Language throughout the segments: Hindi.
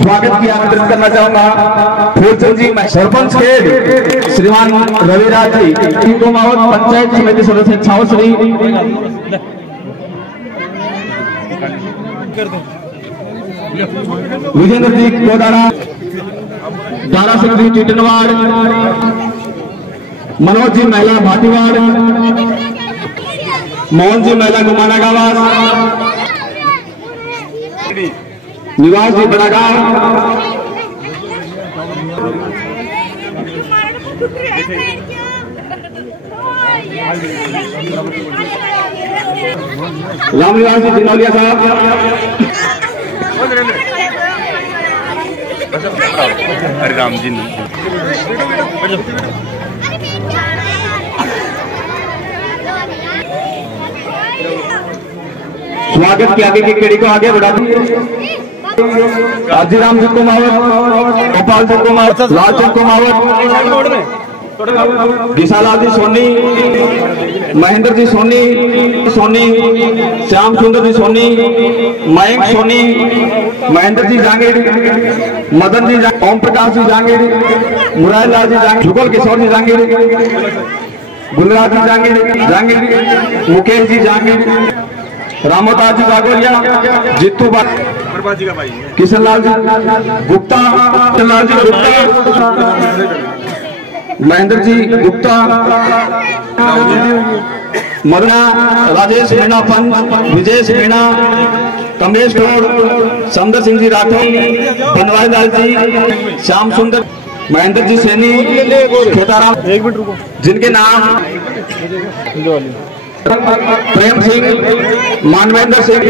स्वागत की आमंत्रित करना चाहूंगा फूलचंद जी, सरपंच के श्रीमान रविराज जी, कुमावत पंचायत समिति सदस्य छावश्री विजेंद्र जी कोदारा, दारा सिंह जी चिटनवाड़, मनोज जी महिला भाटीवाड़, मोहन जी महिला गुमाना गावास, निवास जी बड़ागांव, रामनिवास जी दिनौलिया साहब, अरे राम जी स्वागत के आगे की कड़ी को आगे बढ़ा दीजिए। आजीराम जी कुमावत, गोपाल जी कुमावत, लालचंद कुमावत, विशाला जी सोनी, महेंद्र जी सोनी, श्याम सुंदर जी सोनी, मयंक सोनी, महेंद्र जी जांगीर, मदन जी, ओम प्रकाश जी जांगीर, मुरारी लाल जी जांगीर, जुगल किशोर जी जांगीर, गुलराज जी जांगीर, मुकेश जी जांगीर, रामोदास जी बागोरिया, जीतू किशन लाल जी गुप्ता, महेंद्र जी गुप्ता, मदना, राजेश मीणा पंत, विजय मीणा, कमलेश गौड़, समदर सिंह जी राठौर, बनवारी लाल जी, श्याम सुंदर, महेंद्र जी सैनी, खेताराम, जिनके नाम प्रेम सिंह, मानवेंद्र सिंह,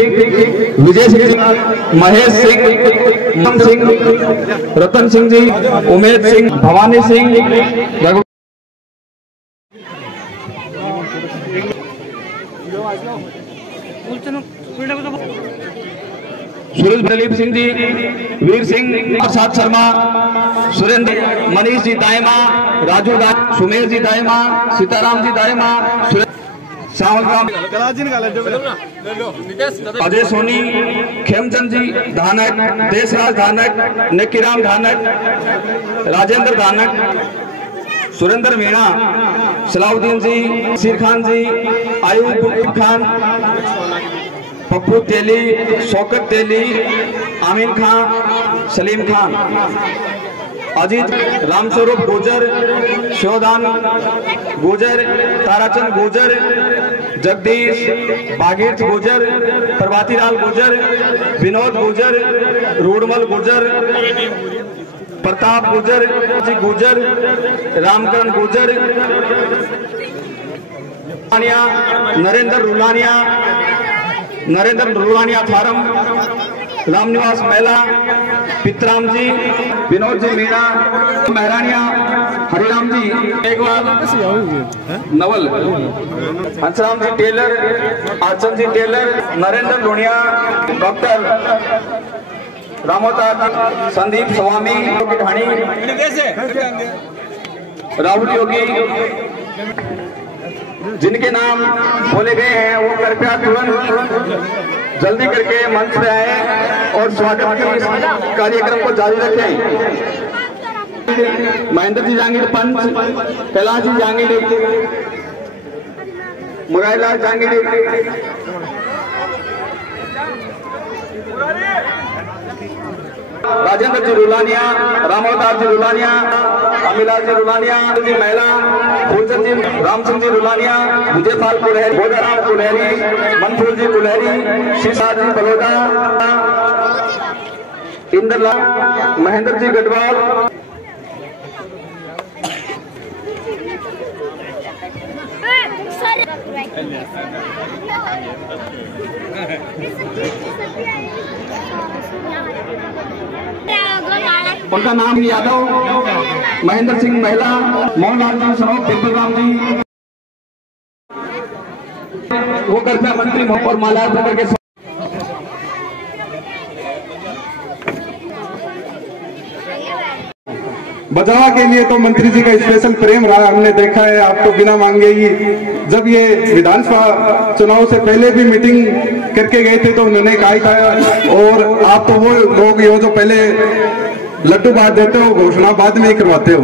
विजय सिंह, महेश सिंह, रतन सिंह जी, उमेश सिंह, भवानी सिंह, सुरेश दलीप सिंह जी, वीर सिंह, प्रसाद शर्मा, सुरेंद्र, मनीष जी दायमा, राजू दास, सुमेर जी दायमा, सीताराम जी दायमा, अजय सोनी, खेमचंद जी धानक, देशराज धानक, नेकीराम धानक, राजेंद्र धानक, सुरेंद्र मीणा, सलाउद्दीन जी, सीर खान जी, आयुब खान, पप्पू तेली, शौकत तेली, आमीन खान, सलीम खान, अजीत, रामस्वरूप गुजर, शोधान गुजर, ताराचंद गुजर, जगदीश, भागीरथ गुजर, प्रभाती लाल गुजर, विनोद गुजर, रूडमल गुजर, प्रताप गुजर, गुजर, रामकरण गुजर, नरेंद्र रुलानिया फारम, रामनिवास महिला, पितराम जी, विनोद जी मीणा, महरानिया, हरिराम जी नवल, हंसराम जी टेलर, आचंद जी टेलर, नरेंद्र लोनिया, डॉक्टर रामोता, संदीप स्वामी, ढाणी, राहुल योगी, जिनके नाम बोले गए हैं वो कृपया तुरंत जल्दी करके मंच पे आए और स्वागत के इस कार्यक्रम को जारी रखें। महेंद्र जी जांगीर पंच, कैलाश जी जांगीर, मुरारी लाल जांगीर, राजेंद्र जी रुलानिया, रामोदास जी रुलानिया, अमिलाल जी रुलानिया, जी महिला, फूलचंद जी, रामचंद जी रुलानिया, विजय पाल कुलहरी, बोधाराम कुलहरी, मनफूल जी कुलहरी, शीशा जी बलोदा, इंद्रलाल, महेंद्र जी गढ़वाल, उनका नाम यादव, महेंद्र सिंह महिला, मोहनलाल जी सनोप, बिल्कुल जी, वो कृपया मंत्री और माल्यार्पण करके बचावा के लिए तो मंत्री जी का स्पेशल प्रेम रहा, हमने देखा है। आप तो बिना मांगे ही जब ये विधानसभा चुनाव से पहले भी मीटिंग करके गए थे तो उन्होंने कहा था, और आप तो वो लोग हो जो पहले लड्डू बांट देते हो, घोषणा बाद में ही करवाते हो।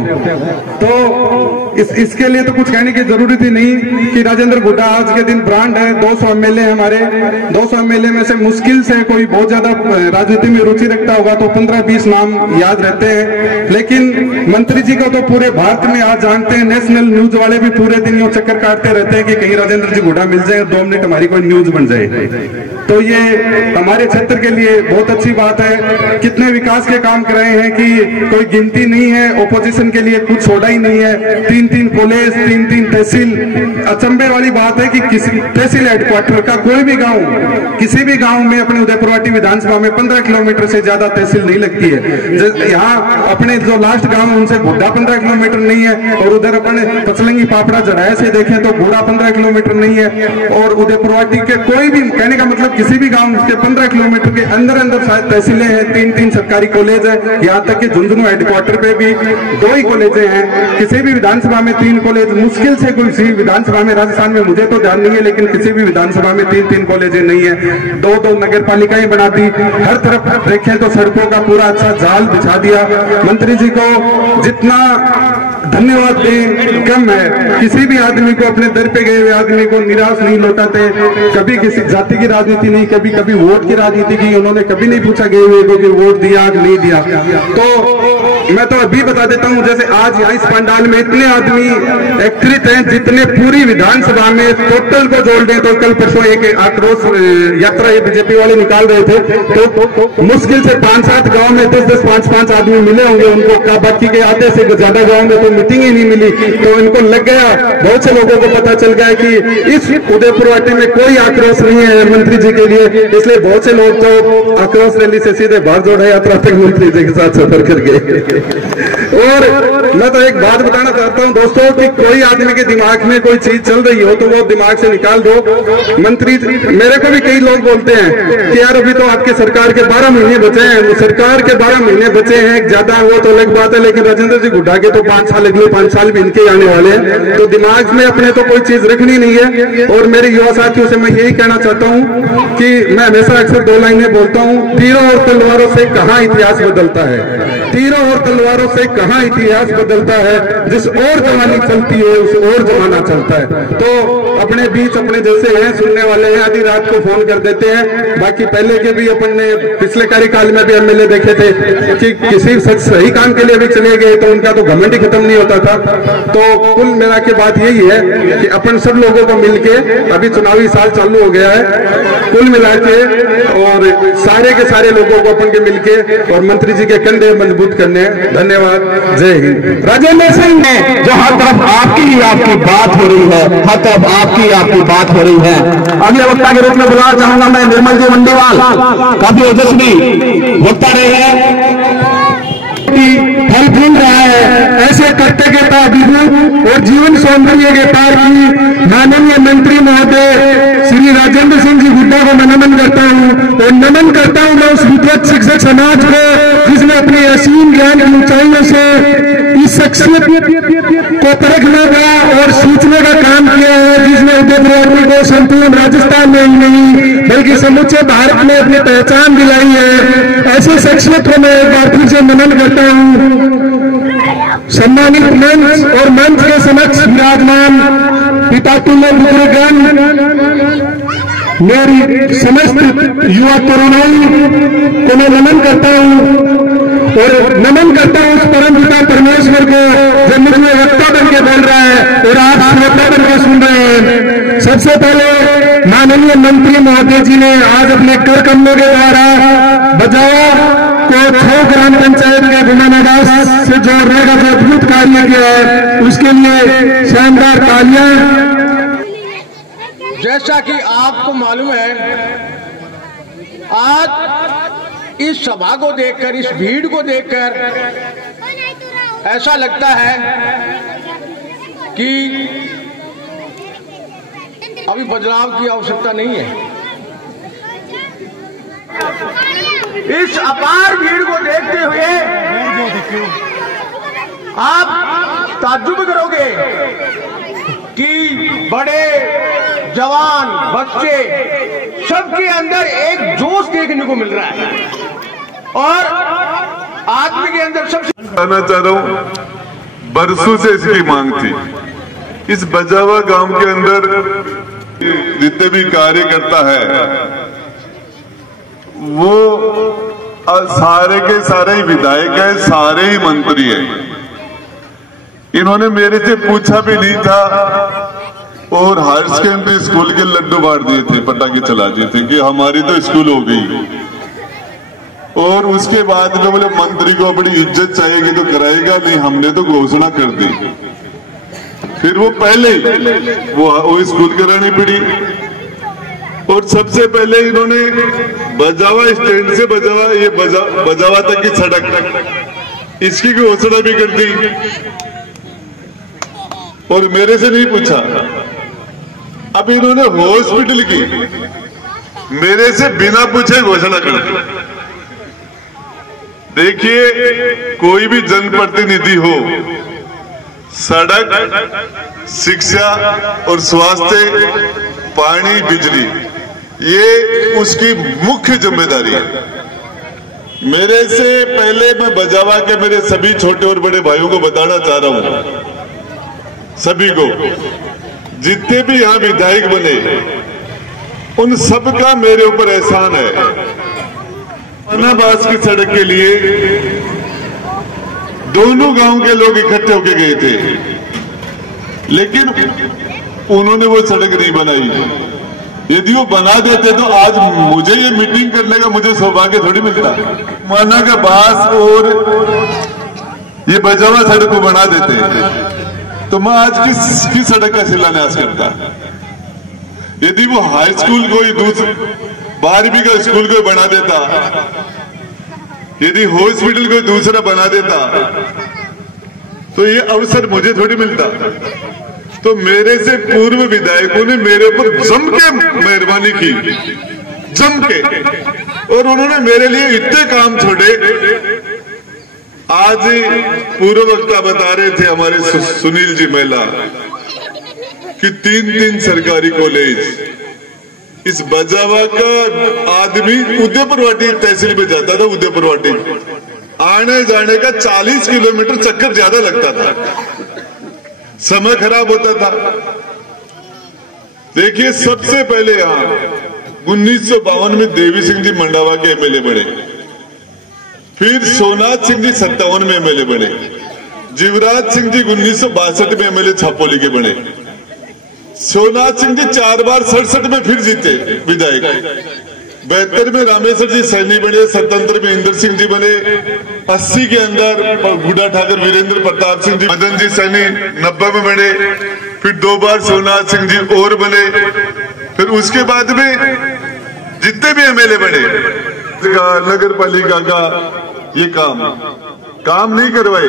तो इसके लिए तो कुछ कहने की जरूरत ही नहीं कि राजेंद्र गुड्डा आज के दिन ब्रांड है। 200 एमएलए हमारे, 200 एमएलए में से मुश्किल से कोई बहुत ज्यादा राजनीति में रुचि रखता होगा तो 15-20 नाम याद रहते हैं, लेकिन मंत्री जी को तो पूरे भारत में आज जानते हैं। नेशनल न्यूज वाले भी पूरे दिन यूं चक्कर काटते रहते हैं कि कहीं राजेंद्र जी गुड्डा मिल जाए, 2 मिनट हमारी कोई न्यूज बन जाए। तो ये हमारे क्षेत्र के लिए बहुत अच्छी बात है। कितने विकास के काम कराए हैं कि कोई गिनती नहीं है। ओपोजिशन के लिए कुछ छोड़ा ही नहीं है। 3-3 कॉलेज, 3-3 तहसील। अचंभे वाली बात है कि किसी तहसील हेडक्वार्टर का कोई भी गांव, किसी भी गांव में अपने उदयपुरवाटी विधानसभा में 15 किलोमीटर से ज्यादा तहसील नहीं लगती है। यहाँ अपने जो लास्ट गांव है उनसे गुड्डा 15 किलोमीटर नहीं है, और उधर अपने पचलंगी पापड़ा जड़ाया से देखें तो गुड्डा 15 किलोमीटर नहीं है। और उदयपुरवाटी के कोई भी, कहने का मतलब किसी भी गांव के 15 किलोमीटर के अंदर अंदर शायद तहसीलें हैं, 3-3 सरकारी कॉलेज है। यहाँ तक कि झुंझुनू हेडक्वार्टर पे भी 2 ही कॉलेजें हैं। किसी भी विधानसभा में 3 कॉलेज, मुश्किल से कोई विधानसभा में, राजस्थान में मुझे तो ध्यान नहीं है, लेकिन किसी भी विधानसभा में 3-3 कॉलेजें नहीं है। 2-2 नगर पालिकाएं बना दी। हर तरफ देखें तो सड़कों का पूरा अच्छा जाल बिछा दिया। मंत्री जी को जितना धन्यवाद दें कम है। किसी भी आदमी को, अपने दर पे गए हुए आदमी को निराश नहीं लौटाते। कभी किसी जाति की राजनीति नहीं, कभी वोट की राजनीति की। उन्होंने कभी नहीं पूछा गए हुए को कि वोट दिया कि नहीं दिया। तो मैं तो अभी बता देता हूं, जैसे आज यहाँ इस पंडाल में इतने आदमी एकत्रित हैं जितने पूरी विधानसभा में टोटल को जोड़ दें तो कल परसों एक आक्रोश यात्रा ये बीजेपी वाले निकाल रहे थे, तो मुश्किल से 5-7 गांव में 10-10, 5-5 आदमी मिले होंगे उनको। बाकी के आधे से ज्यादा गांव में तो मीटिंग ही नहीं मिली। तो इनको लग गया, बहुत से लोगों को पता चल गया कि इस उदयपुरवाटी में कोई आक्रोश नहीं है मंत्री जी के लिए, इसलिए बहुत से लोग तो आक्रोश रैली से सीधे भागदौड़ यात्रा तक मंत्री जी के साथ सफर कर गए। और मैं तो एक बात बताना चाहता हूं दोस्तों कि कोई आदमी के दिमाग में कोई चीज चल रही हो तो वो दिमाग से निकाल दो। मंत्री, मेरे को भी कई लोग बोलते हैं कि यार अभी तो आपके सरकार के 12 महीने बचे हैं। सरकार के 12 महीने बचे हैं, ज्यादा वो तो अलग बात है, लेकिन राजेंद्र जी गुड्डा के तो 5 साल अगले 5 साल भी इनके आने वाले हैं। तो दिमाग में अपने तो कोई चीज रखनी नहीं है। और मेरे युवा साथियों से मैं यही कहना चाहता हूं कि मैं हमेशा अक्सर 2 लाइनें बोलता हूं, तीरों और तलवारों से कहां इतिहास बदलता है। तीरों और तलवारों से कहां इतिहास बदलता है, जिस और जमानी चलती है उस और जमाना चलता है। तो अपने बीच अपने जैसे हैं, सुनने वाले हैं, आधी रात को फोन कर देते हैं। बाकी पहले के भी अपन ने पिछले कार्यकाल में भी एमएलए देखे थे कि किसी सही काम के लिए भी चले गए तो उनका तो घमंड ही खत्म नहीं होता था। तो कुल मिला के बात यही है कि अपन सब लोगों को मिलके, अभी चुनावी साल चालू हो गया है, कुल मिला के और सारे के सारे लोगों को अपन के मिलके और मंत्री जी के कंधे मजबूत करने हैं। धन्यवाद, जय हिंद। राजेंद्र सिंह ने जो हर तरफ आपकी बात हो रही है, हर तरफ आपकी बात हो रही है। अगले वक्ता के रूप में बुलाना चाहूंगा मैं निर्मल जी मंडीवाल, काफी ओजस्वी वक्ता रहे हैं, फल फूल रहा है। ऐसे कर्तव्यता अभिभूत और जीवन सौंदर्य के पार की माननीय मंत्री महोदय श्री राजेंद्र सिंह जी गुड्डा को मैं नमन करता हूँ। और नमन करता हूँ मैं उस विद्वत शिक्षक समाज को जिसने अपने असीम ज्ञान की ऊंचाइयों से इस शख्सियत को परखने का और सोचने का काम किया है, जिसने उदयपुरवाटी को संपूर्ण राजस्थान में ही नहीं बल्कि समूचे भारत में अपनी पहचान दिलाई है। ऐसे शख्सियत को मैं एक बार फिर से नमन करता हूँ। सम्मानित मंच और मंच के समक्ष विराजमान पिता तुल्य बुजुर्गगण, मेरी समस्त युवा तरुणाई को मैं नमन करता हूँ और नमन करता हूँ उस परम पिता परमेश्वर को जो मुझ में वक्ता बन के बोल रहा है और आप श्रोता बन के सुन रहे हैं। सबसे पहले माननीय मंत्री महोदय जी ने आज अपने कर कमलों के द्वारा बजावा को 6 ग्राम पंचायत के गुमानादास से जोड़ने का जो अद्भुत कार्य किया है उसके लिए शानदार तालियां। जैसा कि आपको मालूम है, आज इस सभा को देखकर, इस भीड़ को देखकर ऐसा लगता है कि अभी बदलाव की आवश्यकता नहीं है। इस अपार भीड़ को देखते हुए आप ताज्जुब करोगे कि बड़े जवान बच्चे सबके अंदर एक जोश देखने को मिल रहा है और आदमी के अंदर सबसे कहना चाह रहा हूं, बरसों से इसकी मांग थी। इस बजावा गांव के अंदर जितने भी कार्यकर्ता है वो सारे के सारे ही विधायक है, सारे ही मंत्री है। इन्होंने मेरे से पूछा भी नहीं था और हायर सेकेंडरी स्कूल के लड्डू बांट दिए थे, पटाखे चला दिए थे कि हमारी तो स्कूल हो गई। और उसके बाद में बोले मंत्री को बड़ी इज्जत चाहिएगी तो कराएगा नहीं, हमने तो घोषणा कर दी। फिर वो पहले वो स्कूल करानी पड़ी और सबसे पहले इन्होंने बजावा स्टैंड से ये बजावा तक की सड़क इसकी घोषणा भी कर दी और मेरे से नहीं पूछा। अब इन्होंने हॉस्पिटल की मेरे से बिना पूछे घोषणा कर दी। देखिए, कोई भी जनप्रतिनिधि हो, सड़क, शिक्षा और स्वास्थ्य, पानी, बिजली, ये उसकी मुख्य जिम्मेदारी है। मेरे से पहले मैं बजावा के मेरे सभी छोटे और बड़े भाइयों को बताना चाह रहा हूं, सभी को, जितने भी यहां विधायक बने उन सब का मेरे ऊपर एहसान है। अनाबास की सड़क के लिए दोनों गांव के लोग इकट्ठे होके गए थे, लेकिन उन्होंने वो सड़क नहीं बनाई। यदि वो बना देते तो आज मुझे ये मीटिंग करने का मुझे सौभाग्य थोड़ी मिलता। माना का बास और ये बजावा सड़क को बना देते तो मैं आज किस सड़क का शिलान्यास करता। यदि वो हाई स्कूल को ही 12वीं का स्कूल को बना देता, यदि हॉस्पिटल को दूसरा बना देता तो ये अवसर मुझे थोड़ी मिलता। तो मेरे से पूर्व विधायकों ने मेरे ऊपर जम के मेहरबानी की, जम के, और उन्होंने मेरे लिए इतने काम छोड़े। आज पूर्व वक्ता बता रहे थे हमारे सुनील जी महिला कि 3 सरकारी कॉलेज, इस बजावा का आदमी उदयपुरवाटी तहसील में जाता था, उदयपुरवाटी आने जाने का 40 किलोमीटर चक्कर ज्यादा लगता था, समय खराब होता था। देखिए, सबसे पहले यहां 1952 में देवी सिंह जी मंडावा के एमएलए बने, फिर सोनाथ सिंह जी 57 में एमएलए बने, जीवराज सिंह जी 1962 में एमएलए छापोली के बने, सोनाथ सिंह जी 4 बार 67 में फिर जीते विधायक, 72 में रामेश्वर जी सैनी बने, 77 में इंद्र सिंह जी बने, 80 के अंदर बूढ़ा ठाकर वीरेंद्र प्रताप सिंह जी, मदन जी सैनी 90 में बने, फिर 2 बार सोनाथ सिंह जी और बने। फिर उसके बाद में जितने भी एमएलए बने, नगर पालिका का ये काम नहीं करवाए,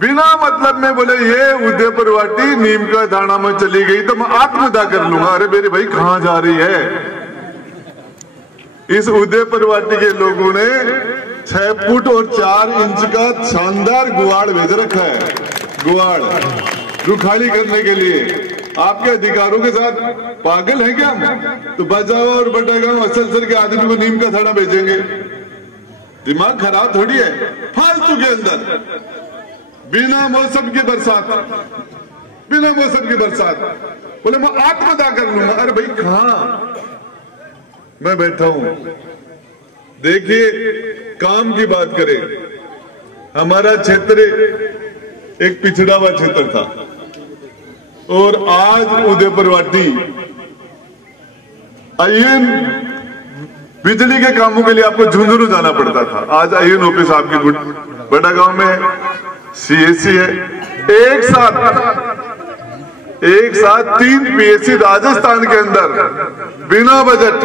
बिना मतलब में बोले ये उदयपुरवाटी नीम का थाना में चली गई तो मैं आत्मदाह कर लूंगा। अरे मेरे भाई कहां जा रही है? इस उदयपुरवाटी के लोगों ने 6 फुट और 4 इंच का शानदार गुआड़ भेज रखा है, गुआड़ रुखाली करने के लिए। आपके अधिकारों के साथ पागल है क्या? तो बजावा और बटागांव असलसर के आदमी को नीम का थाना भेजेंगे? दिमाग खराब थोड़ी है। फालतू के अंदर बिना मौसम की बरसात, बिना मौसम की बरसात बोले मैं आत्मदाह कर लूंगा। अरे भाई कहां मैं बैठा हूं? देखिए, काम की बात करें, हमारा क्षेत्र एक पिछड़ा हुआ क्षेत्र था और आज उदयपुरवाटी आईएन बिजली के कामों के लिए आपको झुंझुनू जाना पड़ता था। आज आईएन ऑफिस आपके बड़ा गांव में है, सीएससी है। एक साथ 3 पीएससी राजस्थान के अंदर बिना बजट,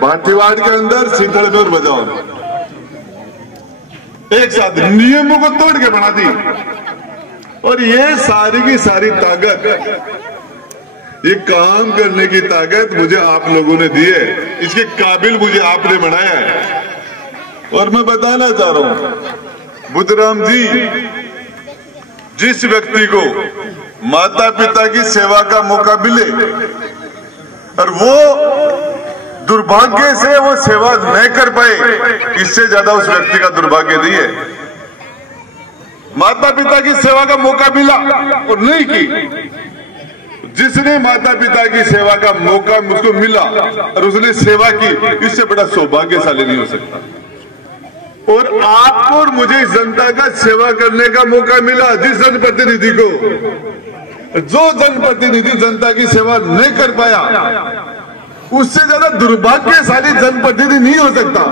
भाटीवाड़ के अंदर, सीथड़ में और बजाओ में, एक साथ नियमों को तोड़ के बना दी। और ये सारी की सारी ताकत, ये काम करने की ताकत मुझे आप लोगों ने दी है, इसके काबिल मुझे आपने बनाया है। और मैं बताना चाह रहा हूं, बुद्धराम जी जिस व्यक्ति को माता पिता की सेवा का मौका मिले और वो दुर्भाग्य से वो सेवा नहीं कर पाए, इससे ज्यादा उस व्यक्ति का दुर्भाग्य नहीं है। माता पिता की सेवा का मौका मिला और नहीं की, जिसने माता पिता की सेवा का मौका मुझको मिला और उसने सेवा की, इससे बड़ा सौभाग्यशाली नहीं हो सकता। और आपको और मुझे जनता का सेवा करने का मौका मिला, जिस जनप्रतिनिधि को, जो जनप्रतिनिधि जनता की सेवा नहीं कर पाया, उससे ज्यादा दुर्भाग्यशाली जनप्रतिनिधि नहीं हो सकता।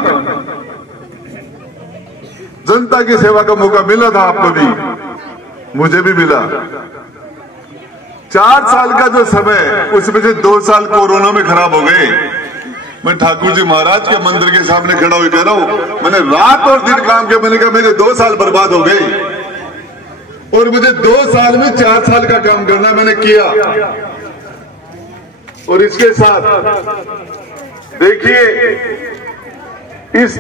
जनता की सेवा का मौका मिला था आपको भी, मुझे भी मिला। 4 साल का जो समय, उसमें से 2 साल कोरोना में खराब हो गए। मैं ठाकुर जी महाराज के मंदिर के सामने खड़ा हुई कह रहा हूं, मैंने रात और दिन काम किया, मैंने कहा मेरे 2 साल बर्बाद हो गए और मुझे 2 साल में 4 साल का काम करना, मैंने किया। और इसके साथ देखिए, इस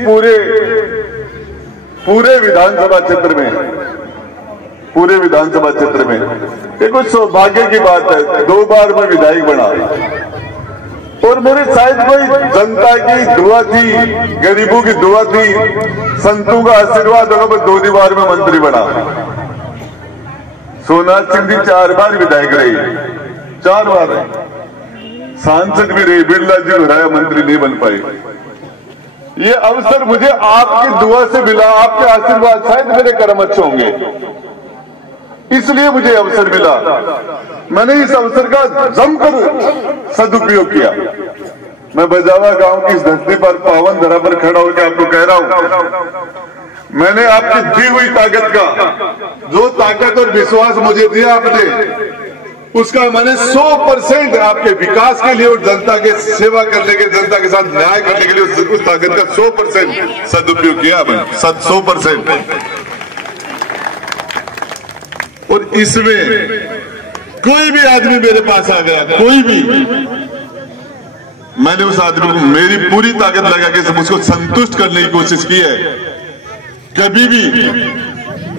पूरे विधानसभा क्षेत्र में ये कुछ सौभाग्य की बात है, 2 बार मैं विधायक बना और मेरे शायद कोई जनता की दुआ थी, गरीबों की दुआ थी, संतों का आशीर्वाद होगा, मैं 2 बार में मंत्री बना। सोनाथ सिंह जी 4 बार विधायक रही, 4 बार सांसद भी रही, बिरला जी हराया, मंत्री नहीं बन पाए। ये अवसर मुझे आपकी दुआ से मिला, आपके आशीर्वाद, शायद मेरे कर्म अच्छे होंगे, इसलिए मुझे अवसर मिला। मैंने इस अवसर का जमकर सदुपयोग किया। मैं बजावा गांव की इस धरती पर, पावन धरा पर खड़ा होकर आपको कह रहा हूं, मैंने आपकी दी हुई ताकत का, जो ताकत और विश्वास मुझे दिया आपने, उसका मैंने 100% आपके विकास के लिए और जनता के सेवा करने के, जनता के साथ न्याय करने के लिए उस ताकत का 100% सदुपयोग किया मैंने, 100%। और इसमें कोई भी आदमी मेरे पास आ गया, कोई भी, मैंने उस आदमी को मेरी पूरी ताकत लगा के उसको संतुष्ट करने की कोशिश की है, कभी भी।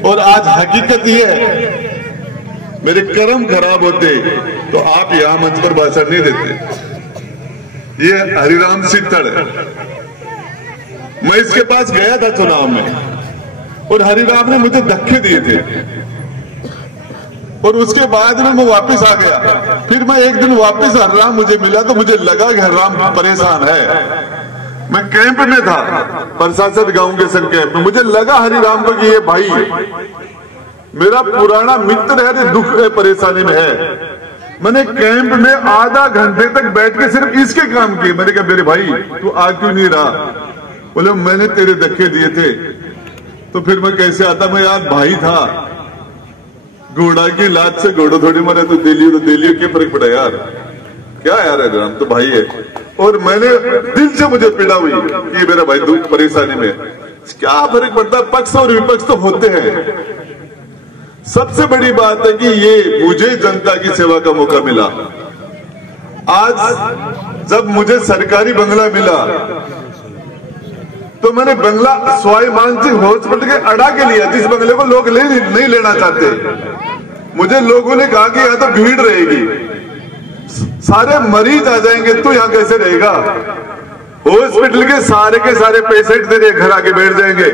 और आज हकीकत ये है, मेरे कर्म खराब होते तो आप यहां मंच पर भाषण नहीं देते। ये हरिराम सिंह तड़, मैं इसके पास गया था चुनाव में और हरिराम ने मुझे धक्के दिए थे और उसके बाद में मैं वापस आ गया। फिर मैं एक दिन वापस हरिराम मुझे मिला तो मुझे लगा कि हरिराम परेशान है। मैं कैंप में था, प्रशासन गांव के संग कैंप में, मुझे लगा हरिराम को कि ये भाई मेरा पुराना मित्र है, दुख है, परेशानी में है। मैंने कैंप में आधा घंटे तक बैठ के सिर्फ इसके काम किए। मैंने कहा मेरे भाई तू आ क्यों नहीं रहा? बोले मैंने तेरे धक्के दिए थे। तो फिर मैं कैसे आता? मैं यार भाई था, घोड़ा की लात से घोड़ा थोड़ी मरे, तो दिल्ली क्या फर्क पड़ा यार, क्या यार है राम, तो भाई है। और मैंने दिल से मुझे पीड़ा हुई कि मेरा भाई दुख परेशानी में, क्या फर्क पड़ता, पक्ष और विपक्ष तो होते हैं। सबसे बड़ी बात है कि ये मुझे जनता की सेवा का मौका मिला। आज जब मुझे सरकारी बंगला मिला तो मैंने बंगला सवाई मानसिंह हॉस्पिटल के अड़ा के लिया, जिस बंगले को लोग नहीं लेना चाहते। मुझे लोगों ने कहा कि यहाँ तो भीड़ रहेगी, सारे मरीज आ जाएंगे, तो यहाँ कैसे रहेगा? हॉस्पिटल के सारे पेशेंट तेरे घर आके बैठ जाएंगे।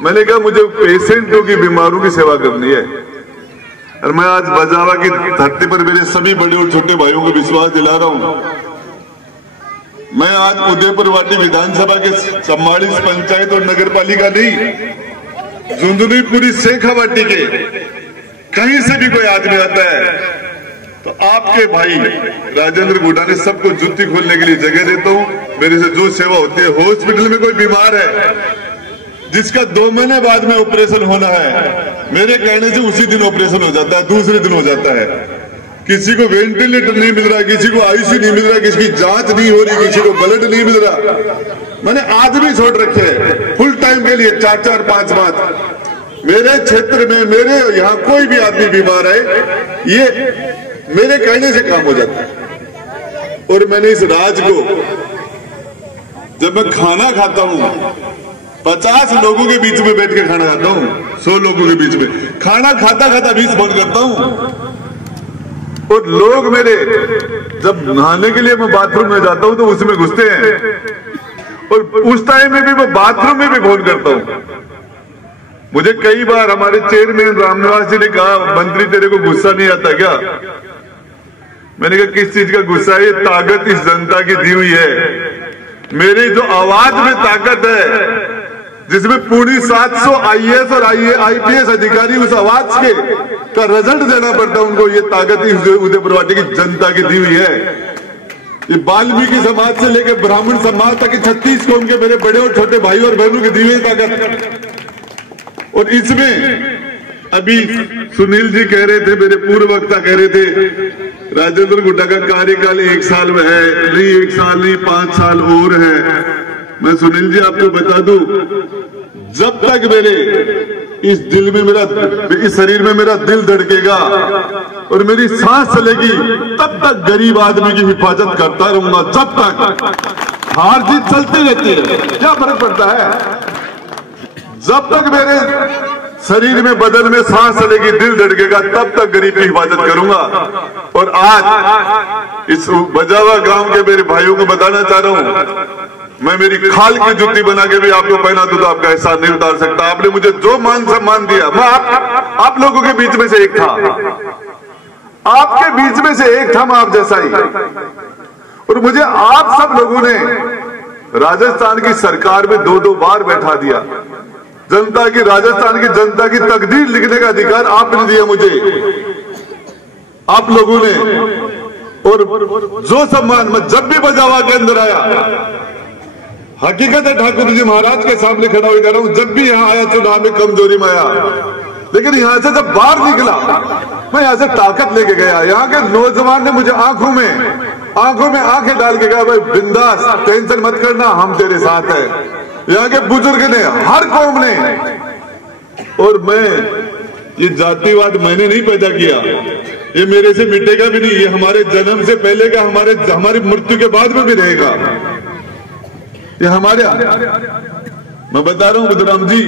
मैंने कहा मुझे पेशेंटों की, बीमारों की सेवा करनी है। और मैं आज बजावा की धरती पर मेरे सभी बड़े और छोटे भाइयों को विश्वास दिला रहा हूं। मैं आज उदयपुर वाटी विधानसभा के 44 पंचायत और नगर पालिका नहीं, झुंझुनूपुरी शेखावाटी के कहीं से भी कोई आदमी आता है तो आपके भाई राजेंद्र गुड्डा ने सबको जुत्ती खोलने के लिए जगह देता हूं। मेरे से जो सेवा होती है, हॉस्पिटल में कोई बीमार है जिसका 2 महीने बाद में ऑपरेशन होना है, मेरे कहने से उसी दिन ऑपरेशन हो जाता है, दूसरे दिन हो जाता है। किसी को वेंटिलेटर नहीं मिल रहा, किसी को आईसीयू नहीं मिल रहा, किसी की जांच नहीं हो रही, किसी को ब्लड नहीं मिल रहा। मैंने आदमी छोड़ रखे हैं फुल टाइम के लिए, 4-4, 5-5। मेरे क्षेत्र में, मेरे यहाँ कोई भी आदमी बीमार है, ये मेरे कहने से काम हो जाता है। और मैंने इस राज को, जब मैं खाना खाता हूं 50 लोगों के बीच में बैठ के खाना खाता हूँ, 100 लोगों के बीच में खाना खाता खाता 20 फोन करता हूँ। और लोग मेरे जब नहाने के लिए मैं बाथरूम में जाता हूँ तो उसमें घुसते हैं, और उस टाइम में भी मैं बाथरूम में भी फोन करता हूँ। मुझे कई बार हमारे चेयरमैन रामनिवास जी ने कहा, मंत्री तेरे को गुस्सा नहीं आता क्या? मैंने कहा किस चीज का गुस्सा है? ये ताकत इस जनता की दी हुई है। मेरी जो आवाज में ताकत है, जिसमें पूरी 700 IAS और IPS अधिकारी उस आवाज के का रिजल्ट देना पड़ता है उनको, ये ताकत ही उदयपुरवाटी की जनता की दी हुई है। ये वाल्मीकि समाज से लेकर ब्राह्मण समाज तक 36 कौम के मेरे बड़े और छोटे भाई और बहनों की दी हुई ताकत। और इसमें अभी सुनील जी कह रहे थे, मेरे पूर्व वक्ता कह रहे थे, राजेंद्र गुड्डा का कार्यकाल 1 साल में है, नहीं 1 साल नहीं 5 साल और है। मैं सुनील जी आपको बता दूं, जब तक मेरे इस दिल में मेरा, इस शरीर में मेरा दिल धड़केगा और मेरी सांस चलेगी, तब तक गरीब आदमी की हिफाजत करता रहूंगा। जब तक हार जीत चलती रहती है, क्या फर्क पड़ता है? जब तक मेरे शरीर में, बदन में सांस चलेगी, दिल धड़केगा, तब तक गरीब की हिफाजत करूंगा। और आज इस बजावा गांव के मेरे भाइयों को बताना चाह रहा हूं, मैं मेरी खाल की जूती बना के भी आपको पहना दूं तो आपका एहसान नहीं उतार सकता। आपने मुझे जो मान सम्मान दिया, मैं आप लोगों के बीच में से एक था, आपके बीच में से एक था, मैं आप जैसा ही। और मुझे आप सब लोगों ने राजस्थान की सरकार में 2-2 बार बैठा दिया। जनता की, राजस्थान की जनता की तकदीर लिखने का अधिकार आपने दिया मुझे, आप लोगों ने। और जो सम्मान मैं जब भी बजावा के अंदर आया, हकीकत है ठाकुर जी महाराज के सामने खड़ा होकर रहा हूं, जब भी यहां आया चुनाव में कमजोरी में आया, लेकिन यहां से जब बाहर निकला, मैं यहां से ताकत लेके गया। यहां के नौजवान ने मुझे आंखों में आंखें डाल के कहा, भाई बिंदास, टेंशन मत करना, हम तेरे साथ है। यहाँ के बुजुर्ग ने, हर कौम ने, और मैं ये जातिवाद मैंने नहीं पैदा किया, ये मेरे से मिटेगा भी नहीं, ये हमारे जन्म से पहले का, हमारी मृत्यु के बाद में भी रहेगा। ये हमारे, मैं बता रहा हूं बुद्धराम जी,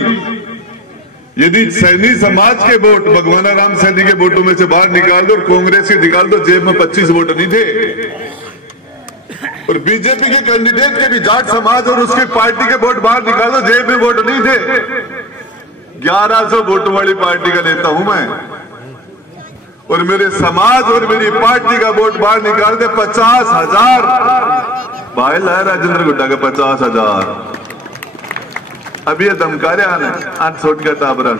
यदि सैनी समाज के वोट भगवाना राम सैनी के वोटों में से बाहर निकाल दो और कांग्रेस के निकाल दो, जेब में 25 वोट नहीं थे। और बीजेपी के कैंडिडेट के भी जाट समाज और उसकी पार्टी के वोट बाहर निकाल दो, जेब में वोट नहीं थे। 1100 वोट वाली पार्टी का नेता हूं मैं, और मेरे समाज और मेरी पार्टी का वोट बाहर निकाल दे 50,000 भाई लाया राजेंद्र गुड्डा का 50,000। अब ये धमकारे आने 8 छोट का ताबरन,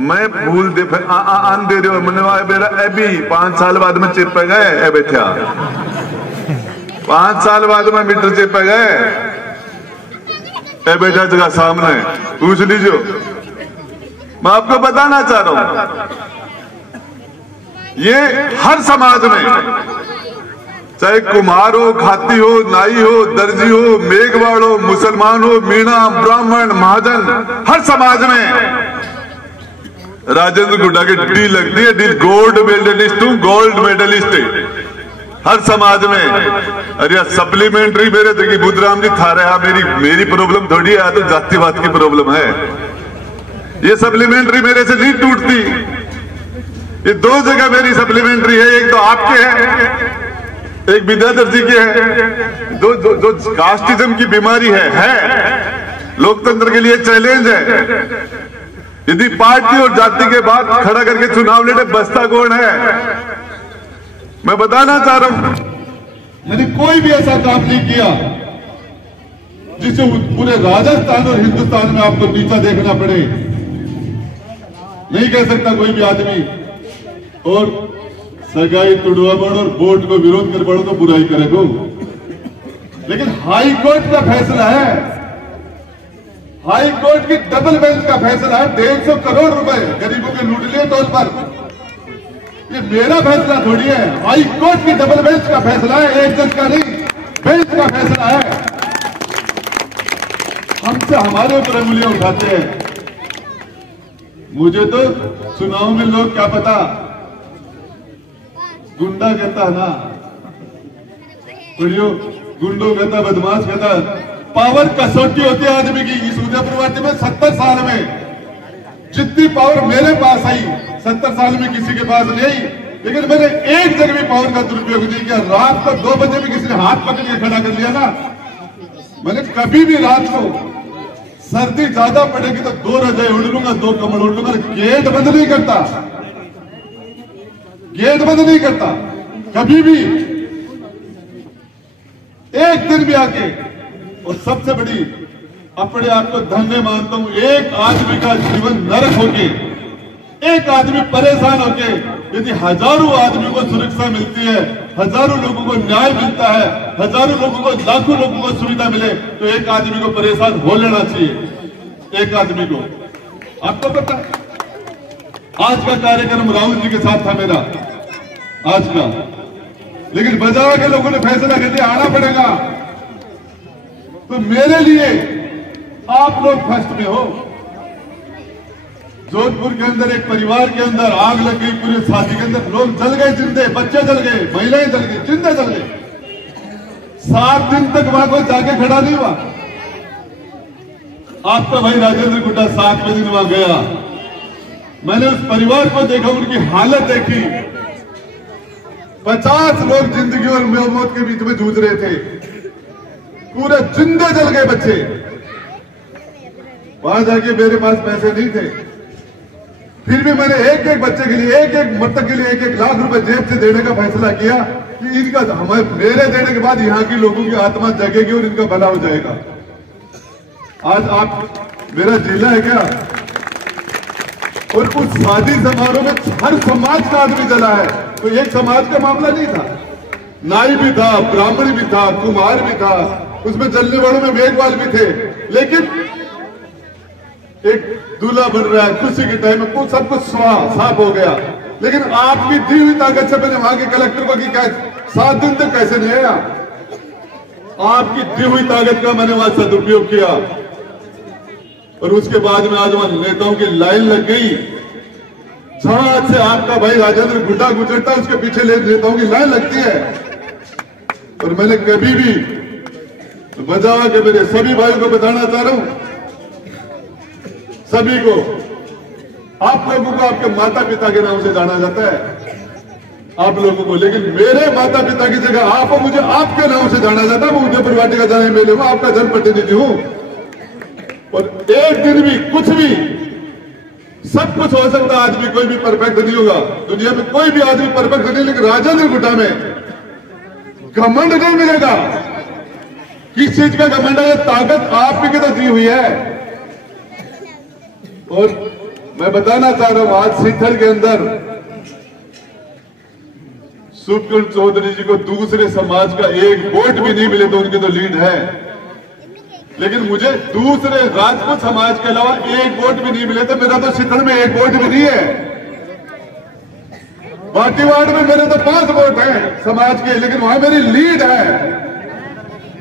मैं भूल दे आन दे रहे हो, मैंने मेरा अभी 5 साल बाद में चिप पे गए, बैठा 5 साल बाद में मीटर चिप पे गए, बैठा जगह सामने, पूछ लीजिए। मैं आपको बताना चाह रहा हूं, ये हर समाज में, चाहे कुम्हार हो, खाती हो, नाई हो, दर्जी हो, मेघवाड़ हो, मुसलमान हो, मीणा, ब्राह्मण, महाजन, हर समाज में राजेंद्र गुड्डा की डी लगती है। डी गोल्ड मेडलिस्ट हूं, गोल्ड मेडलिस्ट हर समाज में। अरे सप्लीमेंट्री मेरे देखिए बुद्धराम जी था रहा, मेरी प्रॉब्लम थोड़ी है, तो जातिवाद की प्रॉब्लम है। ये सप्लीमेंट्री मेरे से नहीं टूटती। ये 2 जगह मेरी सप्लीमेंट्री है, एक तो आपके है, एक विद्याधर जी के है। जो कास्टिज्म की बीमारी है लोकतंत्र के लिए चैलेंज है। यदि पार्टी और जाति के बाद खड़ा करके चुनाव लड़े, बसता कौन है? मैं बताना चाह रहा हूं, यदि कोई भी ऐसा काम नहीं किया जिससे पूरे राजस्थान और हिंदुस्तान में आपको नीचा देखना पड़े, नहीं कह सकता कोई भी आदमी। और सगाई तुड़वा बड़ और वोट को विरोध कर पड़ो तो बुराई करेगो, लेकिन हाई कोर्ट का फैसला है, हाई कोर्ट की डबल बेंच का फैसला है, 150 करोड़ रुपए गरीबों के लूट लिए तौर पर। ये मेरा फैसला थोड़ी है, हाई कोर्ट की डबल बेंच का फैसला है, एक जज का नहीं, बेंच का फैसला है। हमसे हमारे ऊपर अंगुलियां उठाते हैं। मुझे तो चुनाव में लोग क्या पता, गुंडा कहता ना, गुंडो कहता, बदमाश कहता, पावर कसौटी होती है आदमी की। इस उदयपुर वाटी में 70 साल में जितनी पावर मेरे पास आई 70 साल में किसी के पास नहीं आई, लेकिन मैंने एक जगह भी पावर का दुरुपयोग नहीं किया। रात को 2 बजे भी किसी ने हाथ पकड़ के खड़ा कर लिया ना, मैंने कभी भी रात को सर्दी ज्यादा पड़ेगी तो 2 रजाई उड़ लूंगा, 2 कम्बल उड़ लूंगा, गेट बंद नहीं करता, गेट बंद नहीं करता कभी भी, एक दिन भी आके। और सबसे बड़ी अपने आप को धन्य मानता हूं, एक आदमी का जीवन नरक होके, एक आदमी परेशान होके यदि हजारों आदमियों को सुरक्षा मिलती है, हजारों लोगों को न्याय मिलता है, हजारों लोगों को, लाखों लोगों को सुविधा मिले, तो एक आदमी को परेशान हो लेना चाहिए। एक आदमी को, आपको पता है आज का कार्यक्रम राहुल जी के साथ था मेरा आज का, लेकिन बजावा के लोगों ने फैसला कर दिया आना पड़ेगा। तो मेरे लिए आप लोग फर्स्ट में हो। जोधपुर के अंदर एक परिवार के अंदर आग लग गई, पूरे शादी के अंदर लोग जल गए, जिंदे, बच्चे जल गए, महिलाएं जल गई, जिंदे जल गए। 7 दिन तक वहां कोई जाके खड़ा नहीं हुआ। आपका भाई राजेंद्र गुड्डा 7वें दिन वहां गया, मैंने उस परिवार को देखा, उनकी हालत देखी। 50 लोग जिंदगी और मौत के बीच में जूझ रहे थे, पूरे जिंदे जल गए बच्चे। वहां जाके मेरे पास पैसे नहीं थे, फिर भी मैंने एक एक बच्चे के लिए, एक एक मृतक के लिए 1-1 लाख रुपए जेब से देने का फैसला किया कि इनका हमें, मेरे देने के बाद यहाँ की लोगों की आत्मा जगेगी और इनका भला हो जाएगा। आज आप मेरा जिला है क्या? और उस शादी समारोह में हर समाज का आदमी जला है, तो एक समाज का मामला नहीं था। नाई भी था, ब्राह्मण भी था, कुम्हार भी था, उसमें जलने वालों में मेघवाल भी थे, लेकिन एक दूल्हा बन रहा है, खुशी के टाइम में सब कुछ साफ हो गया। लेकिन आपकी दी हुई ताकत से मैंने वहां के कलेक्टर को कि 7 दिन तक कैसे नहीं आया, आपकी दी हुई ताकत का मैंने वहां सदुपयोग किया। और उसके बाद में आज वहां नेताओं की लाइन लग गई, जहां से आपका भाई राजेंद्र गुड्डा गुजरता उसके पीछे नेताओं की लाइन लगती है। और मैंने कभी भी बजावा के मेरे सभी भाइयों को बताना चाह रहा हूं, सभी को, आप लोगों को आपके माता पिता के नाम से जाना जाता है, आप लोगों को, लेकिन मेरे माता पिता की जगह आप, मुझे आपके नाम से जाना जाता है। मैं उदयपुर वाटी का जाने मेले हूं, आपका जनप्रतिनिधि हूं। और एक दिन भी कुछ भी, सब कुछ हो सकता है, आदमी कोई भी परफेक्ट नहीं होगा, दुनिया में कोई भी आदमी परफेक्ट नहीं, लेकिन राजेंद्र गुड्डा में घमंड नहीं मिलेगा। किस चीज का घमंड है? ताकत आपकी तो दी हुई है। और मैं बताना चाह रहा हूं, आज सीथल के अंदर सुखकुंड चौधरी जी को दूसरे समाज का एक वोट भी नहीं मिले, तो उनकी तो लीड है, लेकिन मुझे दूसरे राजपूत समाज के अलावा एक वोट भी नहीं मिले, तो मेरा तो सीथल में एक वोट भी नहीं है। बाटी वार्ड में मेरे तो 5 वोट है समाज के, लेकिन वहां मेरी लीड है।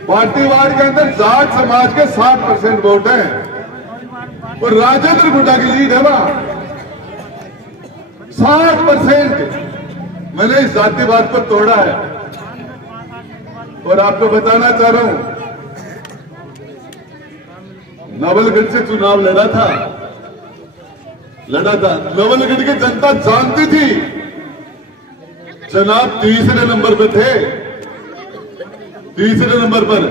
बाटी वार्ड के अंदर जाट समाज के 60% वोट है और राजेंद्र गुड्डा की लीड है वहां 60%। मैंने इस जातिवाद को तोड़ा है। और आपको बताना चाह रहा हूं, नवलगढ़ से चुनाव लड़ा था, नवलगढ़ की जनता जानती थी, जनाब तीसरे नंबर पे थे, तीसरे नंबर पर।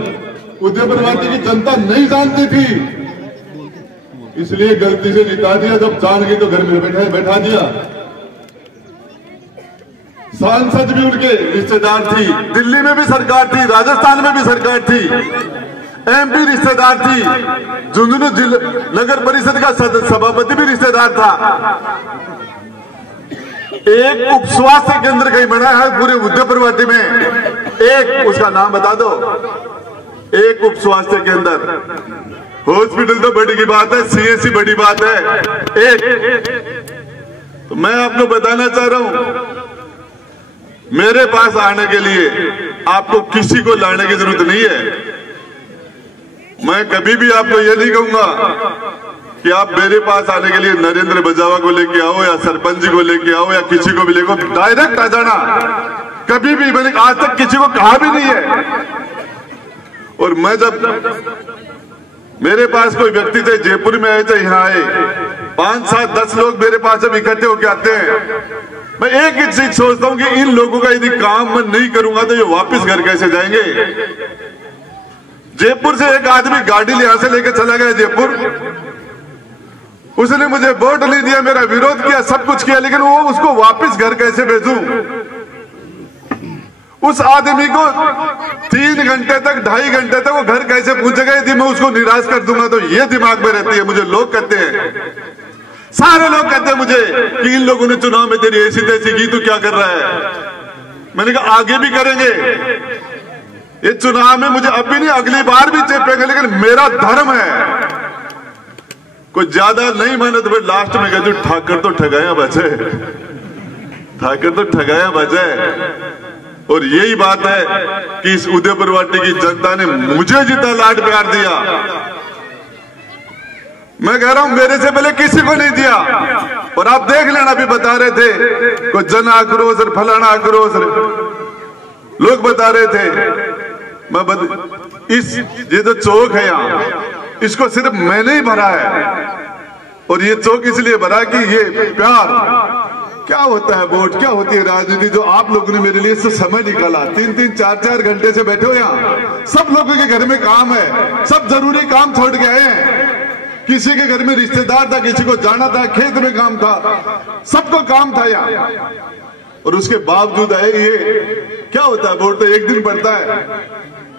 उदयपुर वाटी की जनता नहीं जानती थी, इसलिए गलती से जिता दिया, जब जान गई तो घर में बैठा दिया। सांसद भी उनके रिश्तेदार थी, दिल्ली में भी सरकार थी, राजस्थान में भी सरकार थी, एमपी रिश्तेदार थी, झुंझुनू नगर परिषद का सभापति भी रिश्तेदार था। एक उप स्वास्थ्य केंद्र कहीं बना है पूरे उदयपुर वाटी में, एक, उसका नाम बता दो, एक उप स्वास्थ्य केंद्र। हॉस्पिटल तो बड़ी की बात है, सीएससी बड़ी बात है, एक। तो मैं आपको बताना चाह रहा हूं, मेरे पास आने के लिए आपको किसी को लाने की जरूरत नहीं है। मैं कभी भी आपको यह नहीं कहूंगा कि आप मेरे पास आने के लिए नरेंद्र बजावा को लेके आओ या सरपंच जी को लेके आओ या किसी को भी लेके आओ, डायरेक्ट आ जाना। कभी भी मैंने आज तक किसी को कहा भी नहीं है। और मैं जब मेरे पास कोई व्यक्ति चाहे जयपुर में आए चाहे यहाँ आए, 5, 7, 10 लोग मेरे पास जब इकट्ठे होकर आते हैं, मैं एक ही चीज सोचता हूं कि इन लोगों का यदि काम मैं नहीं करूंगा तो ये वापस घर कैसे जाएंगे। जयपुर से एक आदमी गाड़ी यहां से लेकर चला गया जयपुर, उसने मुझे वोट नहीं दिया, मेरा विरोध किया, सब कुछ किया, लेकिन वो उसको वापस घर कैसे भेजूं। उस आदमी को 3 घंटे तक 2.5 घंटे तक वो घर कैसे पहुंचेगा यदि मैं उसको निराश कर दूंगा। तो ये दिमाग में रहती है। मुझे लोग कहते हैं, सारे लोग कहते हैं मुझे कि इन लोगों ने चुनाव में तेरी ऐसी तैसी की, तू क्या कर रहा है। मैंने कहा आगे भी करेंगे, ये चुनाव में मुझे अभी नहीं अगली बार भी चेपेंगे, लेकिन मेरा धर्म है। कोई ज्यादा नहीं माने तो फिर लास्ट में कहते ठाकर तो ठगाया बचे, ठाकर तो ठगाया बचे। और यही बात है कि इस उदयपुर वाटी की जनता ने मुझे जितना लाड प्यार दिया, मैं कह रहा हूं मेरे से पहले किसी को नहीं दिया। और आप देख लेना, अभी बता रहे थे कोई जन आक्रोश और फलाना आक्रोश लोग बता रहे थे। ये जो चौक है यहाँ, इसको सिर्फ मैंने ही भरा है। और ये चौक इसलिए भरा कि ये प्यार क्या होता है, वोट क्या होती है, राजनीति, जो आप लोगों ने मेरे लिए समय निकाला। 3-3, 4-4 घंटे से बैठे हो यहाँ। सब लोगों के घर में काम है, सब जरूरी काम छोड़ के आए हैं। किसी के घर में रिश्तेदार था, किसी को जाना था, खेत में काम था, सबको काम था यहाँ। और उसके बावजूद है ये क्या होता है, वोट तो एक दिन पड़ता है,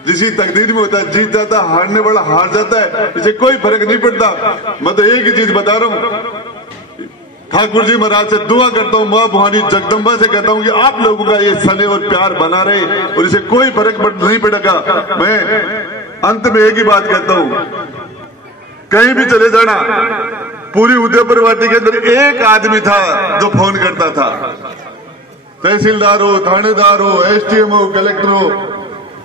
जिसी तकदीर में होता है, जीत जाता है, हारने वाला हार जाता है, इसे कोई फर्क नहीं पड़ता। मैं तो एक ही चीज बता रहा हूं, ठाकुर जी महाराज से दुआ करता हूं, मां भवानी जगदम्बा से कहता हूं कि आप लोगों का ये स्नेह और प्यार बना रहे और इसे कोई फर्क नहीं पड़ेगा। मैं अंत में एक ही बात कहता हूं, कहीं भी चले जाना, पूरी उदयपुर वाटी के अंदर एक आदमी था जो फोन करता था, तहसीलदार हो, थानेदार हो, एसडीएम हो, कलेक्टर हो।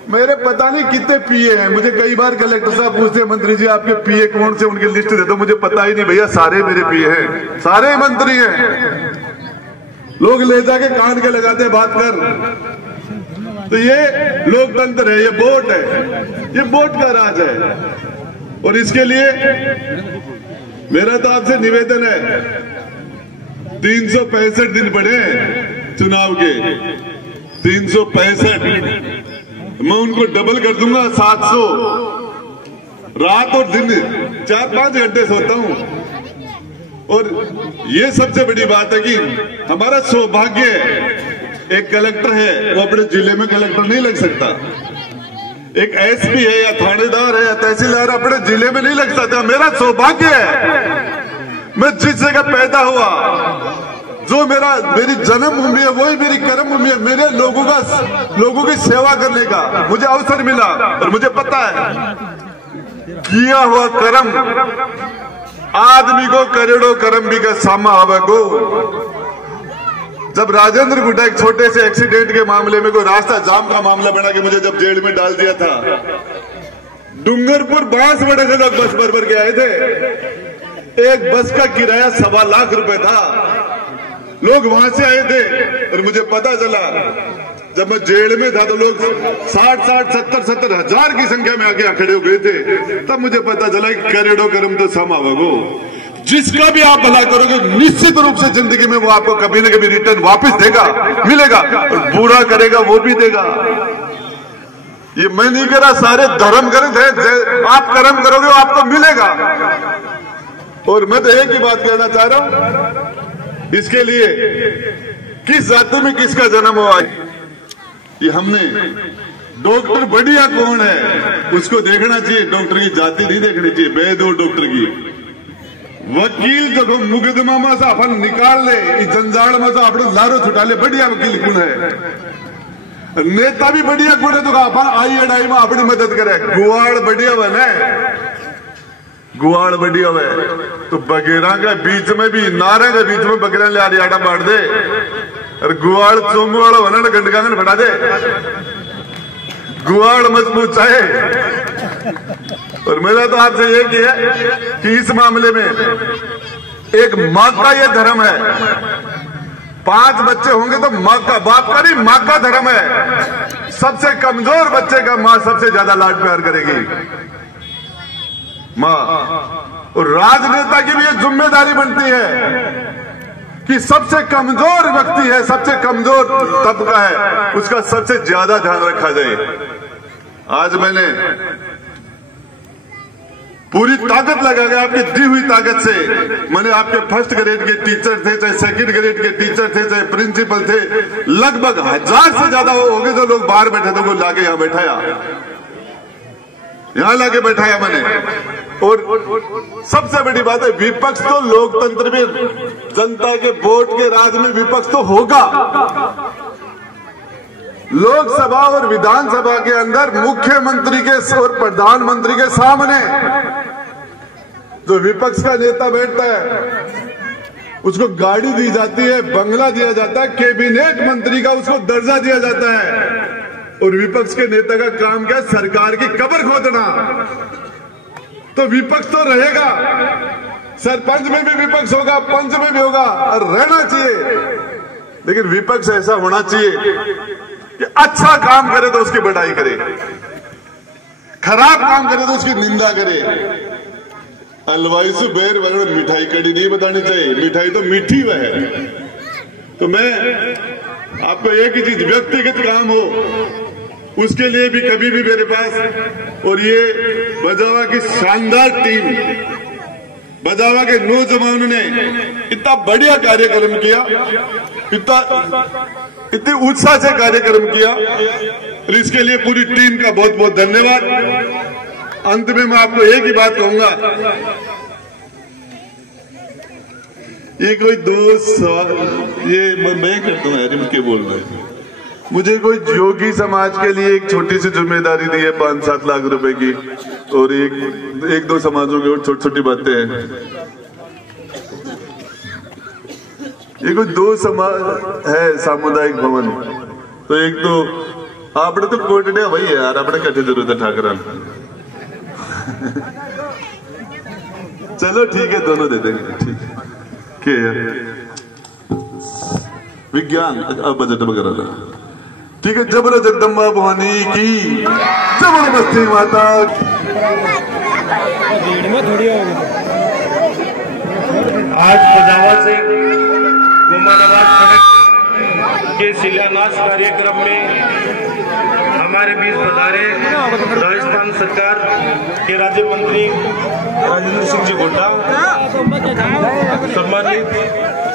मेरे पता नहीं कितने पीए हैं। मुझे कई बार कलेक्टर साहब पूछते हैं, मंत्री जी आपके पीए कौन से, उनकी लिस्ट दे दो। मुझे पता ही नहीं भैया, सारे मेरे पीए हैं, सारे मंत्री हैं। लोग ले जाके कान के लगाते हैं, बात कर। तो ये लोकतंत्र है, ये वोट है, ये वोट का राज है। और इसके लिए मेरा तो आपसे निवेदन है, 365 दिन पड़े चुनाव के, 365, मैं उनको डबल कर दूंगा, 700। रात और दिन 4-5 घंटे सोता हूं। और ये सबसे बड़ी बात है कि हमारा सौभाग्य है, एक कलेक्टर है वो अपने जिले में कलेक्टर नहीं लग सकता, एक एसपी है या थानेदार है या तहसीलदार अपने जिले में नहीं लग सकता। मेरा सौभाग्य है, मैं जिस जगह पैदा हुआ, जो मेरी जन्मभूमि है, वही मेरी कर्म भूमि है। मेरे लोगों की सेवा करने का मुझे अवसर मिला। और मुझे पता है किया हुआ कर्म आदमी को करोड़ों कर्म भी का सामा आवे को। जब राजेंद्र गुड्डा एक छोटे से एक्सीडेंट के मामले में कोई रास्ता जाम का मामला बना के मुझे जब जेल में डाल दिया था, डूंगरपुर बांसवाड़े से लोग बस भर के आए थे। एक बस का किराया 1.25 लाख रुपए था। लोग वहां से आए थे और मुझे पता चला जब मैं जेल में था तो लोग 60-60, 70-70 हजार की संख्या में आके खड़े हो गए थे। तब मुझे पता चला कि करोड़ों कर्म तो समावगो। जिसका भी आप भला करोगे निश्चित रूप से जिंदगी में वो आपको कभी न कभी रिटर्न वापस देगा, मिलेगा। और बुरा करेगा वो भी देगा। ये मैं नहीं कह रहा, सारे धर्म करें, आप कर्म करोगे आपको मिलेगा। और मैं तो एक ही बात कहना चाह रहा हूं, इसके लिए किस जाति में किसका जन्म हुआ, ये हमने डॉक्टर बढ़िया कौन है उसको देखना चाहिए, डॉक्टर की जाति नहीं देखनी चाहिए। वैद्य और डॉक्टर की, वकील जो मुकदमा में से अपन निकाल ले, इस जंजाल में से अपने लारो छुटा ले, बढ़िया वकील गुण है। नेता भी बढ़िया गुण है तो अपन आई अड़ाई में अपनी मदद करे। गुआड़ बढ़िया बने, गुआड़ बढ़िया हुआ तो बगेरा के बीच में भी, नारे के बीच में बगेरा ले आटा बांट दे। और गुआड़ चोंगू वाला बना ना गंडकांगन फटा दे। गुआड़ मजबूत चाहे। और मेरा तो आपसे ये है कि इस मामले में एक माँ का ये धर्म है। 5 बच्चे होंगे तो माँ का, बाप का नहीं, माँ का धर्म है। सबसे कमजोर बच्चे का मां सबसे ज्यादा लाड प्यार करेगी। मां और राजनेता की भी ये जिम्मेदारी बनती है कि सबसे कमजोर व्यक्ति है, सबसे कमजोर तबका है, उसका सबसे ज्यादा ध्यान रखा जाए। आज मैंने पूरी ताकत लगा के आपकी दी हुई ताकत से, मैंने आपके फर्स्ट ग्रेड के टीचर थे, चाहे सेकंड ग्रेड के टीचर थे, चाहे प्रिंसिपल थे, लगभग 1000 से ज्यादा हो गए जो लोग बाहर बैठे थे, वो लाके यहां बैठाया, यहां लाके बैठाया मैंने। और सबसे बड़ी बात है, विपक्ष तो लोकतंत्र में, जनता के वोट के राज में विपक्ष तो होगा। लोकसभा और विधानसभा के अंदर मुख्यमंत्री के और प्रधानमंत्री के सामने जो विपक्ष का नेता बैठता है उसको गाड़ी दी जाती है, बंगला दिया जाता है, कैबिनेट मंत्री का उसको दर्जा दिया जाता है। और विपक्ष के नेता का काम क्या है? सरकार की कब्र खोदना। तो विपक्ष तो रहेगा, सरपंच में भी विपक्ष होगा, पंच में भी होगा, और रहना चाहिए। लेकिन विपक्ष ऐसा होना चाहिए कि अच्छा काम करे तो उसकी बड़ाई करे, खराब काम करे तो उसकी निंदा करे। हलवाई से बैर वगैरह मिठाई कड़ी नहीं बतानी चाहिए, मिठाई तो मीठी वह है। तो मैं आपको एक ही चीज, व्यक्तिगत काम हो उसके लिए भी कभी भी मेरे पास, और ये बजावा की शानदार टीम, बजावा के नौजवानों ने इतना बढ़िया कार्यक्रम किया, इतनी उत्साह से कार्यक्रम किया, और इसके लिए पूरी टीम का बहुत बहुत धन्यवाद। अंत में मैं आपको एक ही बात कहूंगा, ये कोई दोस्त, ये मैं करता हूँ यार, मुझे बोल रहा है, मुझे कोई योगी समाज के लिए एक छोटी सी जिम्मेदारी दी है 5-7 लाख रुपए की, और एक दो समाजों की और छोटी छोटी बातें हैं। ये कोई 2 समाज है सामुदायिक भवन, तो एक तो आपने तो कोट दिया वही है यार, आपने कटे जरूरत है ठाकरा। चलो ठीक है, दोनों दे देंगे, ठीक है। विज्ञान अब बजट वगैरह ठीक है। जबर जगदम्बा भवानी की जबरदस्ती माता। आज बजावा से गुमानाबाद सड़क के शिलान्यास कार्यक्रम में हमारे बीच पधारे राजस्थान सरकार के राज्य मंत्री राजेंद्र सिंह जी हुड्डा, सम्मानित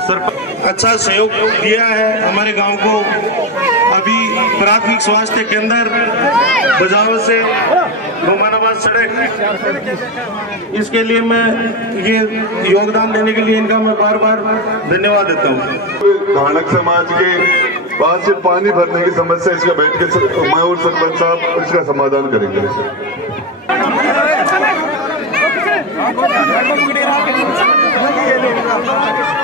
सरपंच, अच्छा सहयोग दिया है हमारे गांव को। अभी प्राथमिक स्वास्थ्य केंद्र बजावा से गुमानाबाद सड़क, इसके लिए मैं ये योगदान देने के लिए इनका मैं बार बार धन्यवाद देता हूँ। धानक समाज के पास से पानी भरने की समस्या, इसका बैठ के मैं और सरपंच साहब इसका समाधान करेंगे। Gracias.